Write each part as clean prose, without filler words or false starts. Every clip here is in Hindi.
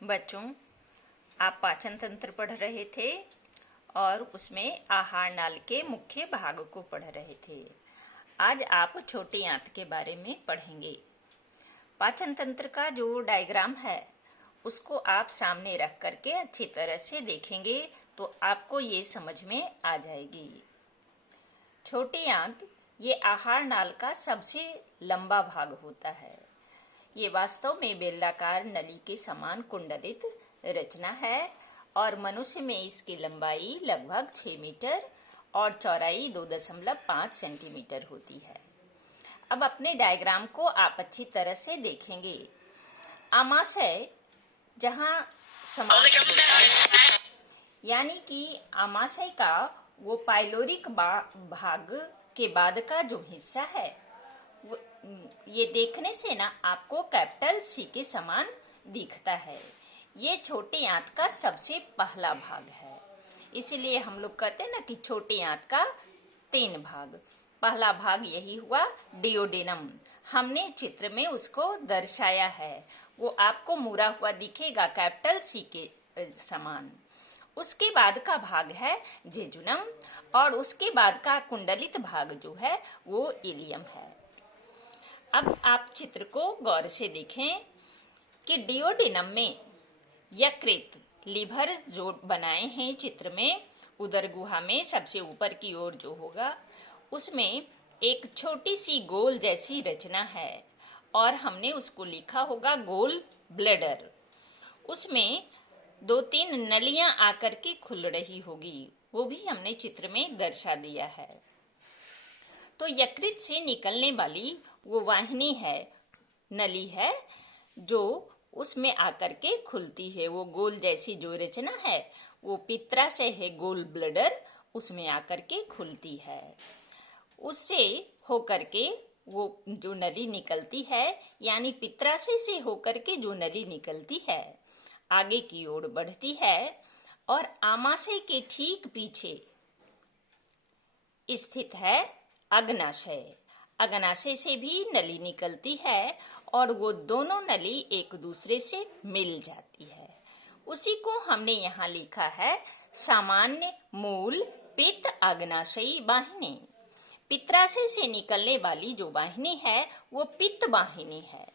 बच्चों, आप पाचन तंत्र पढ़ रहे थे और उसमें आहार नाल के मुख्य भाग को पढ़ रहे थे। आज आप छोटी आंत के बारे में पढ़ेंगे। पाचन तंत्र का जो डायग्राम है उसको आप सामने रख करके अच्छी तरह से देखेंगे तो आपको ये समझ में आ जाएगी। छोटी आंत ये आहार नाल का सबसे लंबा भाग होता है। ये वास्तव में बेलनाकार नली के समान कुंडलित रचना है और मनुष्य में इसकी लंबाई लगभग 6 मीटर और चौड़ाई 2.5 सेंटीमीटर होती है। अब अपने डायग्राम को आप अच्छी तरह से देखेंगे। आमाशय जहाँ समाप्त होता है, यानी कि आमाशय का वो पाइलोरिक भाग के बाद का जो हिस्सा है ये देखने से ना आपको कैपिटल सी के समान दिखता है। ये छोटी आंत का सबसे पहला भाग है, इसीलिए हम लोग कहते हैं ना कि छोटी आंत का 3 भाग। पहला भाग यही हुआ डियोडेनम। हमने चित्र में उसको दर्शाया है, वो आपको मुड़ा हुआ दिखेगा कैपिटल सी के समान। उसके बाद का भाग है जेजुनम और उसके बाद का कुंडलित भाग जो है वो इलियम है। अब आप चित्र को गौर से देखें कि डियोडेनम में यकृत लीवर जो बनाए हैं चित्र में, उदर गुहा में सबसे ऊपर की ओर जो होगा उसमें एक छोटी सी गोल जैसी रचना है और हमने उसको लिखा होगा गोल ब्लैडर। उसमें 2-3 नलियां आकर के खुल रही होगी, वो भी हमने चित्र में दर्शा दिया है। तो यकृत से निकलने वाली वो वाहिनी है, नली है जो उसमें आकर के खुलती है। वो गोल जैसी जो रचना है वो पित्राशय है, गोल ब्लैडर, उसमें आकर के खुलती है। उससे होकर के वो जो नली निकलती है, यानी पित्राशय से होकर के जो नली निकलती है आगे की ओर बढ़ती है और आमाशय के ठीक पीछे स्थित है अग्नाशय। अग्नाशय से भी नली निकलती है और वो दोनों नली एक दूसरे से मिल जाती है। उसी को हमने यहाँ लिखा है सामान्य मूल पित्त अग्नाशयी वाहिनी। पित्राशय से निकलने वाली जो वाहिनी है वो पित्त वाहिनी है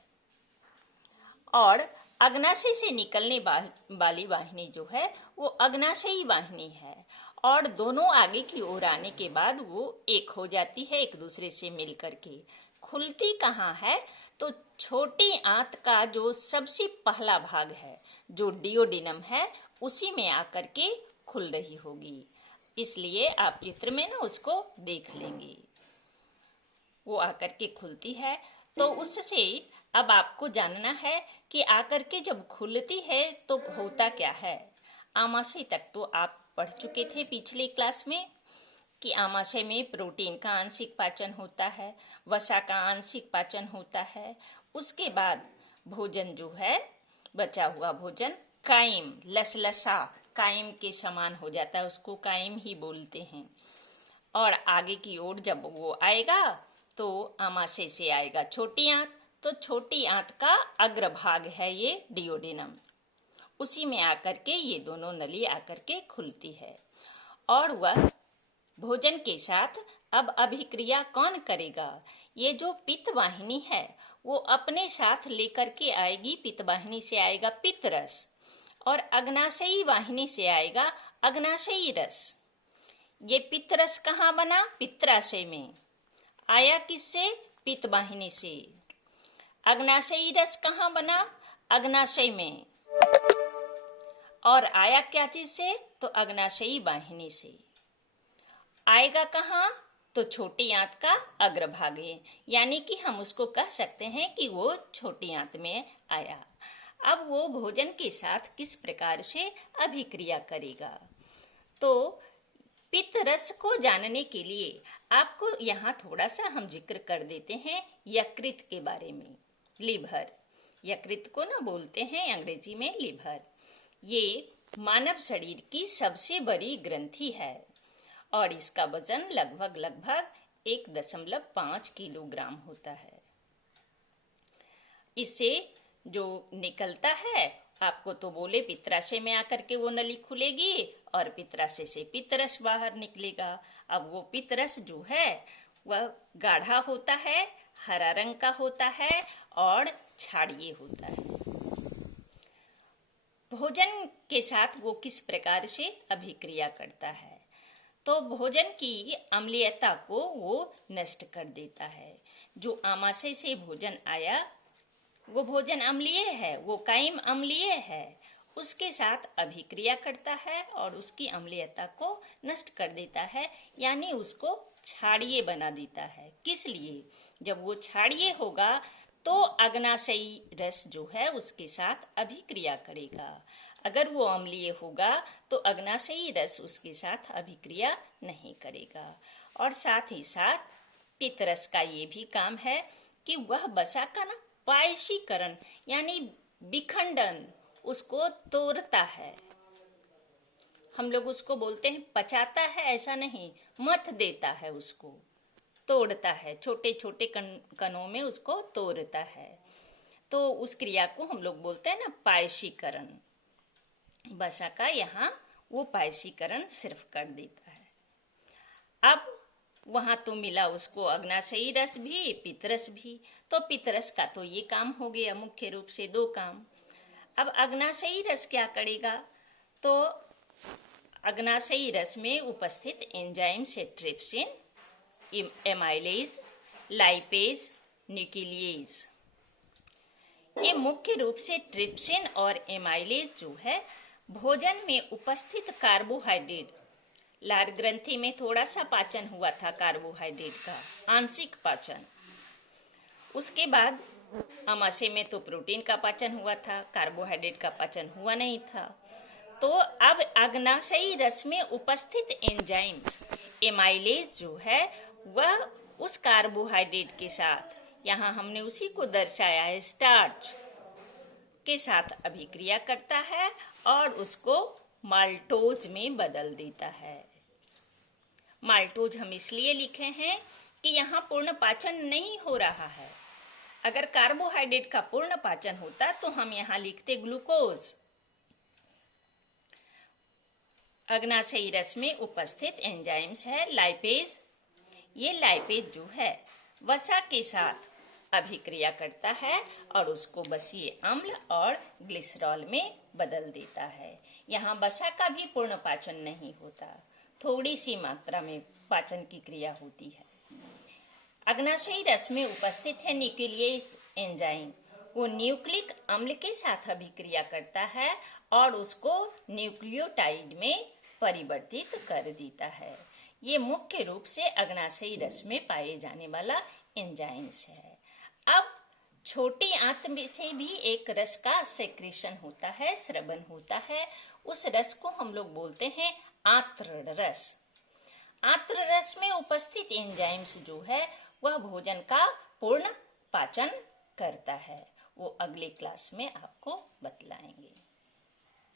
और अग्नाशय से निकलने वाली वाहिनी जो है वो अग्नाशयी वाहिनी है और दोनों आगे की ओर आने के बाद वो एक हो जाती है, एक दूसरे से मिल करके। खुलती कहाँ है? तो छोटी आंत का जो सबसे पहला भाग है जो डियोडेनम है उसी में आकर के खुल रही होगी, इसलिए आप चित्र में ना उसको देख लेंगे। वो आकर के खुलती है तो उससे अब आपको जानना है कि आकर के जब खुलती है तो होता क्या है। आमाशय तक तो आप पढ़ चुके थे पिछले क्लास में कि आमाशय में प्रोटीन का आंशिक पाचन होता है, वसा का आंशिक पाचन होता है। उसके बाद भोजन जो है, बचा हुआ भोजन कायम, लसलसा कायम के समान हो जाता है, उसको कायम ही बोलते हैं। और आगे की ओर जब वो आएगा तो आमाशय से आएगा छोटी आंत, तो छोटी आंत का अग्रभाग है ये डियोडेनम। उसी में आकर के ये दोनों नली आकर के खुलती है और वह भोजन के साथ अब अभिक्रिया कौन करेगा? ये जो पित्त वाहिनी है वो अपने साथ लेकर के आएगी। पित्त वाहिनी से आएगा पित्त रस और अग्नाशयी वाहिनी से आएगा अग्नाशयी रस। ये पित्त रस कहाँ बना? पित्राशय में। आया किससे? पित्त वाहिनी से। अग्नाशयी रस कहाँ बना? अग्नाशय में। और आया क्या चीज से? तो अग्नाशयी वाहिनी से। आएगा कहाँ? तो छोटी आंत का अग्रभाग है, यानी कि हम उसको कह सकते हैं कि वो छोटी आंत में आया। अब वो भोजन के साथ किस प्रकार से अभिक्रिया करेगा? तो पित्त रस को जानने के लिए आपको यहाँ थोड़ा सा हम जिक्र कर देते हैं यकृत के बारे में। लीवर, यकृत को ना बोलते हैं अंग्रेजी में लीवर। ये मानव शरीर की सबसे बड़ी ग्रंथि है और इसका वजन लगभग 1.5 किलोग्राम होता है। इससे जो निकलता है आपको तो बोले पित्राशय में आकर के वो नली खुलेगी और पित्राशय से पित्तरस बाहर निकलेगा। अब वो पित्तरस जो है वह गाढ़ा होता है, हरा रंग का होता है और क्षारीय होता है। भोजन के साथ वो किस प्रकार से अभिक्रिया करता है? तो भोजन की अम्लीयता को वो नष्ट कर देता है। जो आमाशय से भोजन आया वो भोजन अम्लीय है, वो कायम अम्लीय है, उसके साथ अभिक्रिया करता है और उसकी अम्लीयता को नष्ट कर देता है, यानी उसको क्षारीय बना देता है। किस लिए? जब वो क्षारीय होगा तो अग्नाशयी रस जो है उसके साथ अभिक्रिया करेगा। अगर वो अम्लीय होगा तो अग्नाशयी रस उसके साथ अभिक्रिया नहीं करेगा। और साथ ही साथ पित्तरस का ये भी काम है कि वह वसा का ना पायशीकरण यानी विखंडन, उसको तोड़ता है। हम लोग उसको बोलते हैं पचाता है, ऐसा नहीं, मथ देता है, उसको तोड़ता है, छोटे छोटे कणों में उसको तोड़ता है। तो उस क्रिया को हम लोग बोलते हैं ना पायशीकरण। वसा का यहाँ वो पायशीकरण सिर्फ कर देता है। अब वहां तो मिला उसको अग्नाशयी रस भी, पित्तरस भी। तो पित्तरस का तो ये काम हो गया, मुख्य रूप से 2 काम। अब अग्नाशयी रस क्या करेगा? तो अग्नाशयी रस में उपस्थित एंजाइम से ट्रिप्सिन, एमाइलेज, लाइपेज, न्यूक्लियेज, ये मुख्य रूप से ट्रिप्सिन और एमाइलेज जो है भोजन में उपस्थित कार्बोहाइड्रेट, लार ग्रंथि में थोड़ा सा पाचन हुआ था कार्बोहाइड्रेट का, आंशिक पाचन। उसके बाद आमाशय में तो प्रोटीन का पाचन हुआ था, कार्बोहाइड्रेट का पाचन हुआ नहीं था। तो अब अग्नाशयी रस में उपस्थित एंजाइम्स, एमाइलेज जो है वह उस कार्बोहाइड्रेट के साथ, यहाँ हमने उसी को दर्शाया है स्टार्च के साथ अभिक्रिया करता है और उसको माल्टोज में बदल देता है। माल्टोज हम इसलिए लिखे हैं कि यहाँ पूर्ण पाचन नहीं हो रहा है। अगर कार्बोहाइड्रेट का पूर्ण पाचन होता तो हम यहाँ लिखते ग्लूकोज। अग्नाशयी रस में उपस्थित एंजाइम्स है लाइपेज। ये लाइपेज जो है वसा के साथ अभिक्रिया करता है और उसको वसीय अम्ल और ग्लिसरॉल में बदल देता है। यहाँ वसा का भी पूर्ण पाचन नहीं होता, थोड़ी सी मात्रा में पाचन की क्रिया होती है। अग्नाशयी रस में उपस्थित है न्यूक्लियेज एंजाइम, वो न्यूक्लिक अम्ल के साथ अभिक्रिया करता है और उसको न्यूक्लियोटाइड में परिवर्तित कर देता है। ये मुख्य रूप से अग्नाशयी रस में पाए जाने वाला एंजाइम्स है। अब छोटी आंत में से भी एक रस का सेक्रेशन होता है, स्रवन होता है। उस रस को हम लोग बोलते हैं आंत्र रस। आंत्र रस में उपस्थित एंजाइम्स जो है वह भोजन का पूर्ण पाचन करता है। वो अगले क्लास में आपको बतलाएंगे।